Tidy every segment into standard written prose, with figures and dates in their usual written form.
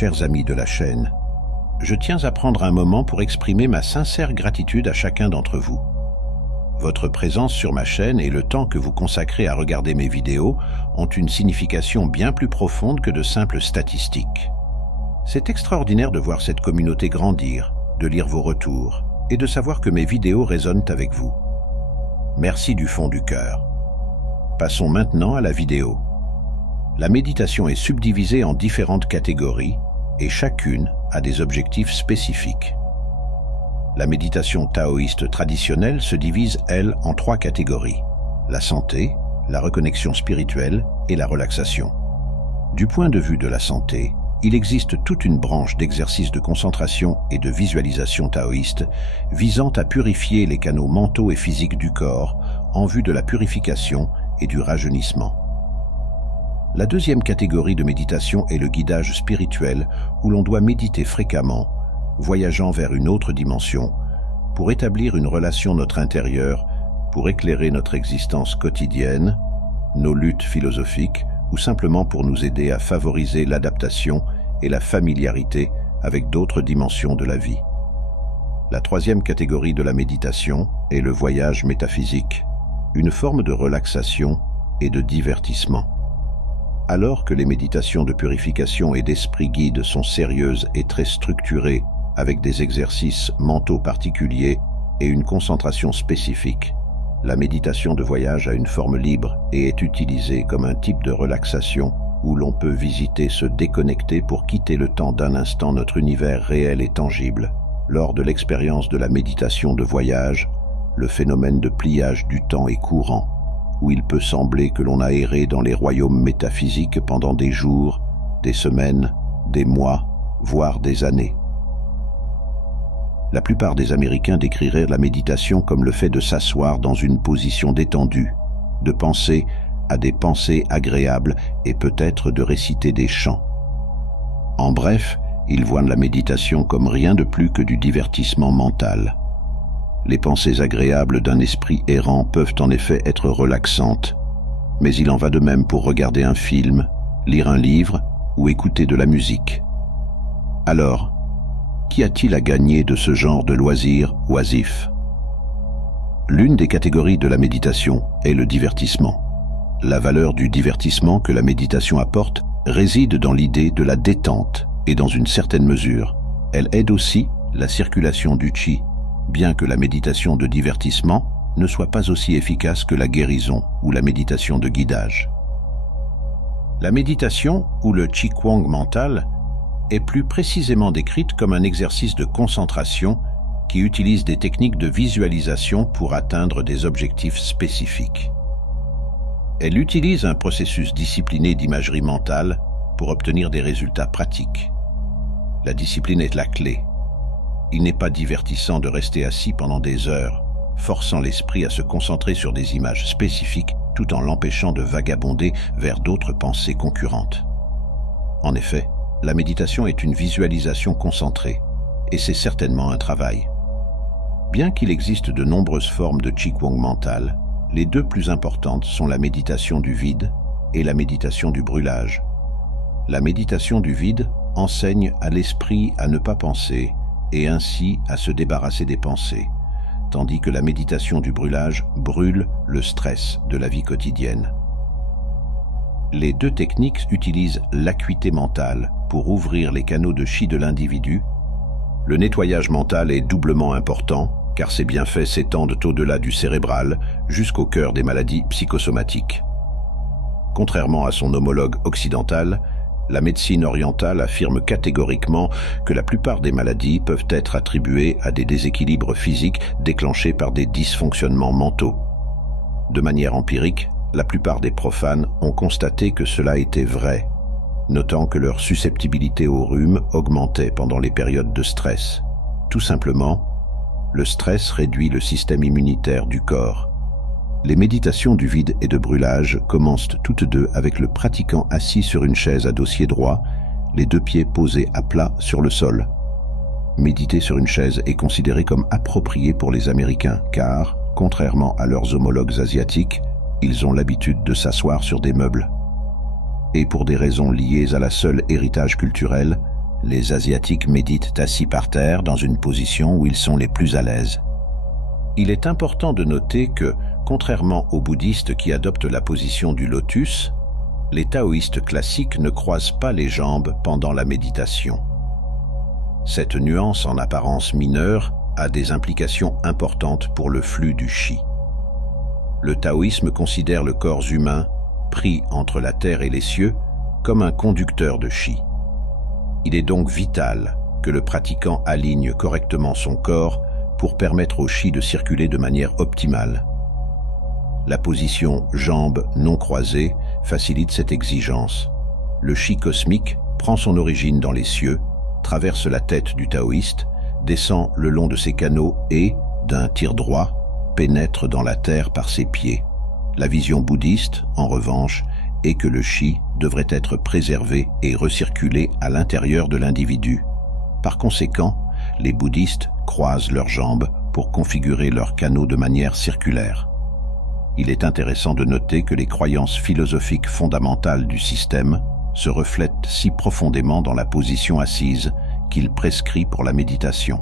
chers amis de la chaîne, je tiens à prendre un moment pour exprimer ma sincère gratitude à chacun d'entre vous. Votre présence sur ma chaîne et le temps que vous consacrez à regarder mes vidéos ont une signification bien plus profonde que de simples statistiques. C'est extraordinaire de voir cette communauté grandir, de lire vos retours et de savoir que mes vidéos résonnent avec vous. Merci du fond du cœur. Passons maintenant à la vidéo. La méditation est subdivisée en différentes catégories et chacune a des objectifs spécifiques. La méditation taoïste traditionnelle se divise, elle, en 3 catégories: la santé, la reconnexion spirituelle et la relaxation. Du point de vue de la santé, il existe toute une branche d'exercices de concentration et de visualisation taoïste visant à purifier les canaux mentaux et physiques du corps en vue de la purification et du rajeunissement. La deuxième catégorie de méditation est le guidage spirituel où l'on doit méditer fréquemment, voyageant vers une autre dimension, pour établir une relation notre intérieur, pour éclairer notre existence quotidienne, nos luttes philosophiques, ou simplement pour nous aider à favoriser l'adaptation et la familiarité avec d'autres dimensions de la vie. La troisième catégorie de la méditation est le voyage métaphysique, une forme de relaxation et de divertissement. Alors que les méditations de purification et d'esprit guide sont sérieuses et très structurées, avec des exercices mentaux particuliers et une concentration spécifique, la méditation de voyage a une forme libre et est utilisée comme un type de relaxation où l'on peut visiter, se déconnecter pour quitter le temps d'un instant notre univers réel et tangible. Lors de l'expérience de la méditation de voyage, le phénomène de pliage du temps est courant, où il peut sembler que l'on a erré dans les royaumes métaphysiques pendant des jours, des semaines, des mois, voire des années. La plupart des Américains décriraient la méditation comme le fait de s'asseoir dans une position détendue, de penser à des pensées agréables et peut-être de réciter des chants. En bref, ils voient la méditation comme rien de plus que du divertissement mental. Les pensées agréables d'un esprit errant peuvent en effet être relaxantes, mais il en va de même pour regarder un film, lire un livre ou écouter de la musique. Alors, qu'y a-t-il à gagner de ce genre de loisirs oisifs? L'une des catégories de la méditation est le divertissement. La valeur du divertissement que la méditation apporte réside dans l'idée de la détente et dans une certaine mesure, elle aide aussi la circulation du qi, bien que la méditation de divertissement ne soit pas aussi efficace que la guérison ou la méditation de guidage. La méditation, ou le qigong mental, est plus précisément décrite comme un exercice de concentration qui utilise des techniques de visualisation pour atteindre des objectifs spécifiques. Elle utilise un processus discipliné d'imagerie mentale pour obtenir des résultats pratiques. La discipline est la clé. Il n'est pas divertissant de rester assis pendant des heures, forçant l'esprit à se concentrer sur des images spécifiques tout en l'empêchant de vagabonder vers d'autres pensées concurrentes. En effet, la méditation est une visualisation concentrée, et c'est certainement un travail. Bien qu'il existe de nombreuses formes de qigong mental, les deux plus importantes sont la méditation du vide et la méditation du brûlage. La méditation du vide enseigne à l'esprit à ne pas penser et ainsi à se débarrasser des pensées, tandis que la méditation du brûlage brûle le stress de la vie quotidienne. Les deux techniques utilisent l'acuité mentale pour ouvrir les canaux de chi de l'individu. Le nettoyage mental est doublement important, car ses bienfaits s'étendent au-delà du cérébral jusqu'au cœur des maladies psychosomatiques. Contrairement à son homologue occidental, la médecine orientale affirme catégoriquement que la plupart des maladies peuvent être attribuées à des déséquilibres physiques déclenchés par des dysfonctionnements mentaux. De manière empirique, la plupart des profanes ont constaté que cela était vrai, notant que leur susceptibilité au rhume augmentait pendant les périodes de stress. Tout simplement, le stress réduit le système immunitaire du corps. Les méditations du vide et de brûlage commencent toutes deux avec le pratiquant assis sur une chaise à dossier droit, les deux pieds posés à plat sur le sol. Méditer sur une chaise est considéré comme approprié pour les Américains, car, contrairement à leurs homologues asiatiques, ils ont l'habitude de s'asseoir sur des meubles. Et pour des raisons liées à la seule héritage culturel, Les Asiatiques méditent assis par terre dans une position où ils sont les plus à l'aise. Il est important de noter que, contrairement aux bouddhistes qui adoptent la position du lotus, les taoïstes classiques ne croisent pas les jambes pendant la méditation. Cette nuance en apparence mineure a des implications importantes pour le flux du chi. Le taoïsme considère le corps humain, pris entre la terre et les cieux, comme un conducteur de chi. Il est donc vital que le pratiquant aligne correctement son corps pour permettre au chi de circuler de manière optimale. La position jambes non croisées facilite cette exigence. Le chi cosmique prend son origine dans les cieux, traverse la tête du taoïste, descend le long de ses canaux et, d'un tir droit, pénètre dans la terre par ses pieds. La vision bouddhiste, en revanche, est que le chi devrait être préservé et recirculé à l'intérieur de l'individu. Par conséquent, les bouddhistes croisent leurs jambes pour configurer leurs canaux de manière circulaire. Il est intéressant de noter que les croyances philosophiques fondamentales du système se reflètent si profondément dans la position assise qu'il prescrit pour la méditation.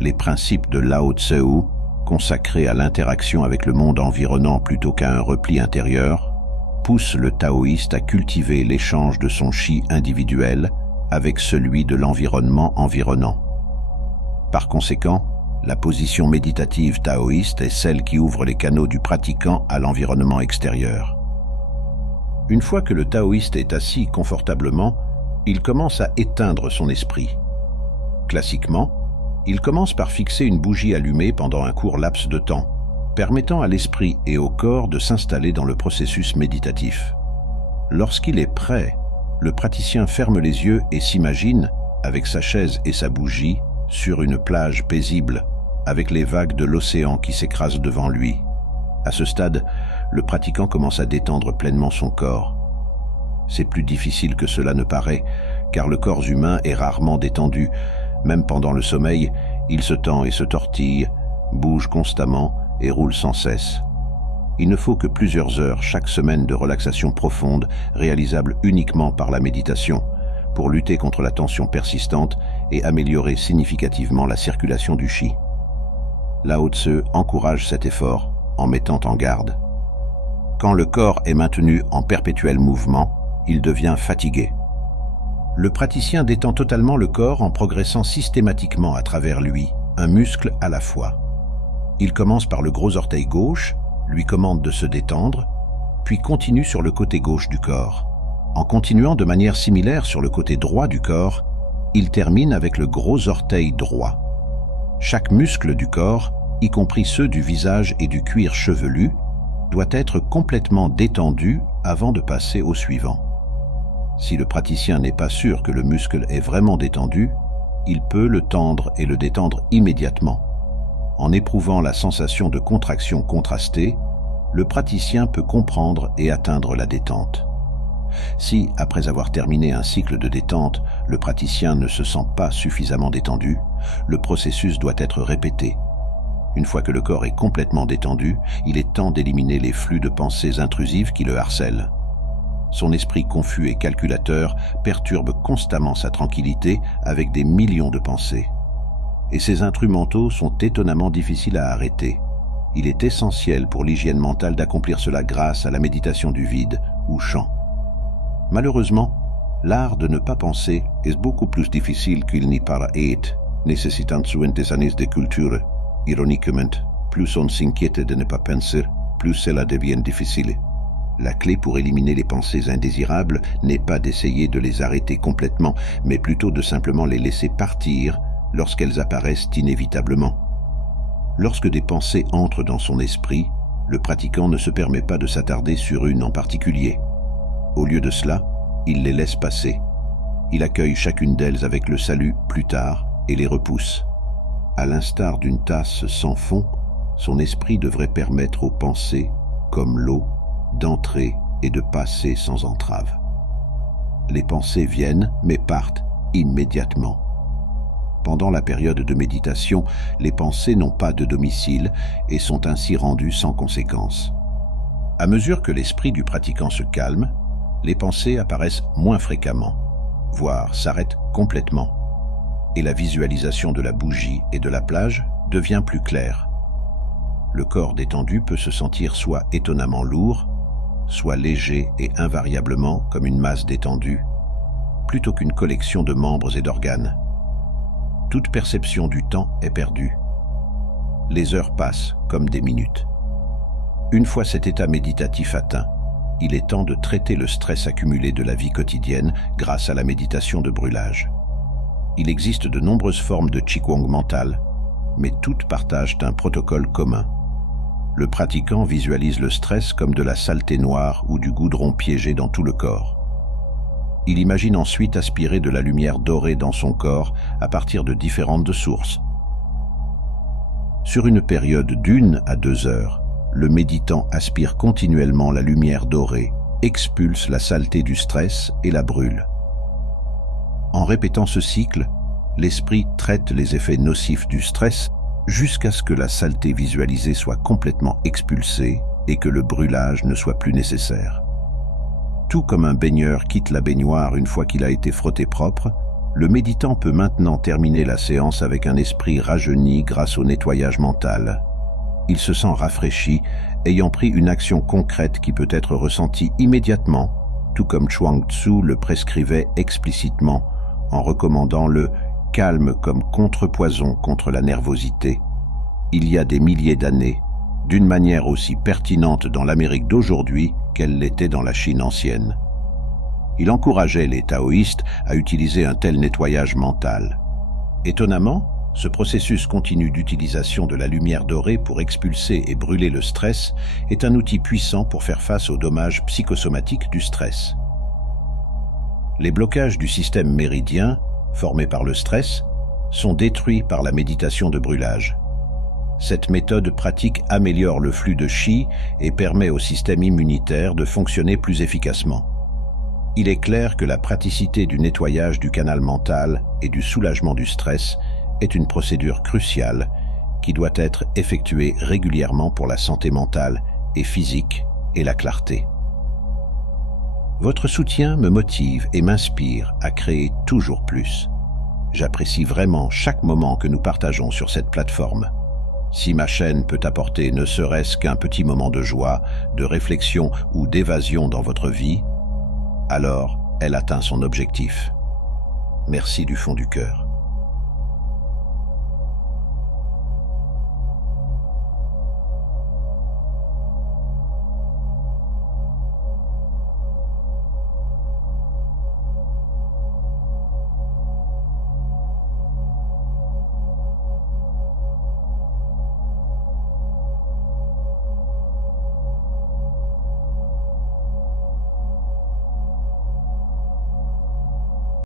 Les principes de Lao Tzu, consacrés à l'interaction avec le monde environnant plutôt qu'à un repli intérieur, poussent le taoïste à cultiver l'échange de son chi individuel avec celui de l'environnement environnant. Par conséquent, la position méditative taoïste est celle qui ouvre les canaux du pratiquant à l'environnement extérieur. Une fois que le taoïste est assis confortablement, il commence à éteindre son esprit. Classiquement, il commence par fixer une bougie allumée pendant un court laps de temps, permettant à l'esprit et au corps de s'installer dans le processus méditatif. Lorsqu'il est prêt, le praticien ferme les yeux et s'imagine, avec sa chaise et sa bougie, sur une plage paisible, avec les vagues de l'océan qui s'écrasent devant lui. À ce stade, le pratiquant commence à détendre pleinement son corps. C'est plus difficile que cela ne paraît, car le corps humain est rarement détendu. Même pendant le sommeil, il se tend et se tortille, bouge constamment et roule sans cesse. Il ne faut que plusieurs heures chaque semaine de relaxation profonde, réalisable uniquement par la méditation, pour lutter contre la tension persistante et améliorer significativement la circulation du chi. Lao Tzu encourage cet effort en mettant en garde. Quand le corps est maintenu en perpétuel mouvement, il devient fatigué. Le praticien détend totalement le corps en progressant systématiquement à travers lui, un muscle à la fois. Il commence par le gros orteil gauche, lui commande de se détendre, puis continue sur le côté gauche du corps. En continuant de manière similaire sur le côté droit du corps, il termine avec le gros orteil droit. Chaque muscle du corps, y compris ceux du visage et du cuir chevelu, doit être complètement détendu avant de passer au suivant. Si le praticien n'est pas sûr que le muscle est vraiment détendu, il peut le tendre et le détendre immédiatement. En éprouvant la sensation de contraction contrastée, le praticien peut comprendre et atteindre la détente. Si, après avoir terminé un cycle de détente, le praticien ne se sent pas suffisamment détendu, le processus doit être répété. Une fois que le corps est complètement détendu, il est temps d'éliminer les flux de pensées intrusives qui le harcèlent. Son esprit confus et calculateur perturbe constamment sa tranquillité avec des millions de pensées. Et ces intrus mentaux sont étonnamment difficiles à arrêter. Il est essentiel pour l'hygiène mentale d'accomplir cela grâce à la méditation du vide ou chant. Malheureusement, l'art de ne pas penser est beaucoup plus difficile qu'il n'y paraît, nécessitant souvent des années de culture. Ironiquement, plus on s'inquiète de ne pas penser, plus cela devient difficile. La clé pour éliminer les pensées indésirables n'est pas d'essayer de les arrêter complètement, mais plutôt de simplement les laisser partir lorsqu'elles apparaissent inévitablement. Lorsque des pensées entrent dans son esprit, le pratiquant ne se permet pas de s'attarder sur une en particulier. Au lieu de cela, il les laisse passer. Il accueille chacune d'elles avec le salut plus tard et les repousse. À l'instar d'une tasse sans fond, son esprit devrait permettre aux pensées, comme l'eau, d'entrer et de passer sans entrave. Les pensées viennent mais partent immédiatement. Pendant la période de méditation, les pensées n'ont pas de domicile et sont ainsi rendues sans conséquence. À mesure que l'esprit du pratiquant se calme, les pensées apparaissent moins fréquemment. voire s'arrête complètement, et la visualisation de la bougie et de la plage devient plus claire. Le corps détendu peut se sentir soit étonnamment lourd, soit léger et invariablement comme une masse détendue, plutôt qu'une collection de membres et d'organes. Toute perception du temps est perdue. Les heures passent comme des minutes. Une fois cet état méditatif atteint, il est temps de traiter le stress accumulé de la vie quotidienne grâce à la méditation de brûlage. Il existe de nombreuses formes de Qigong mental, mais toutes partagent un protocole commun. Le pratiquant visualise le stress comme de la saleté noire ou du goudron piégé dans tout le corps. Il imagine ensuite aspirer de la lumière dorée dans son corps à partir de différentes sources. Sur une période d'1 à 2 heures, le méditant aspire continuellement la lumière dorée, expulse la saleté du stress et la brûle. En répétant ce cycle, l'esprit traite les effets nocifs du stress jusqu'à ce que la saleté visualisée soit complètement expulsée et que le brûlage ne soit plus nécessaire. Tout comme un baigneur quitte la baignoire une fois qu'il a été frotté propre, le méditant peut maintenant terminer la séance avec un esprit rajeuni grâce au nettoyage mental. Il se sent rafraîchi, ayant pris une action concrète qui peut être ressentie immédiatement, tout comme Chuang Tzu le prescrivait explicitement en recommandant le calme comme contrepoison contre la nervosité. Il y a des milliers d'années, d'une manière aussi pertinente dans l'Amérique d'aujourd'hui qu'elle l'était dans la Chine ancienne. Il encourageait les taoïstes à utiliser un tel nettoyage mental. Étonnamment, ce processus continu d'utilisation de la lumière dorée pour expulser et brûler le stress est un outil puissant pour faire face aux dommages psychosomatiques du stress. Les blocages du système méridien, formés par le stress, sont détruits par la méditation de brûlage. Cette méthode pratique améliore le flux de Qi et permet au système immunitaire de fonctionner plus efficacement. Il est clair que la praticité du nettoyage du canal mental et du soulagement du stress est une procédure cruciale qui doit être effectuée régulièrement pour la santé mentale et physique et la clarté. Votre soutien me motive et m'inspire à créer toujours plus. J'apprécie vraiment chaque moment que nous partageons sur cette plateforme. Si ma chaîne peut apporter ne serait-ce qu'un petit moment de joie, de réflexion ou d'évasion dans votre vie, alors elle atteint son objectif. Merci du fond du cœur.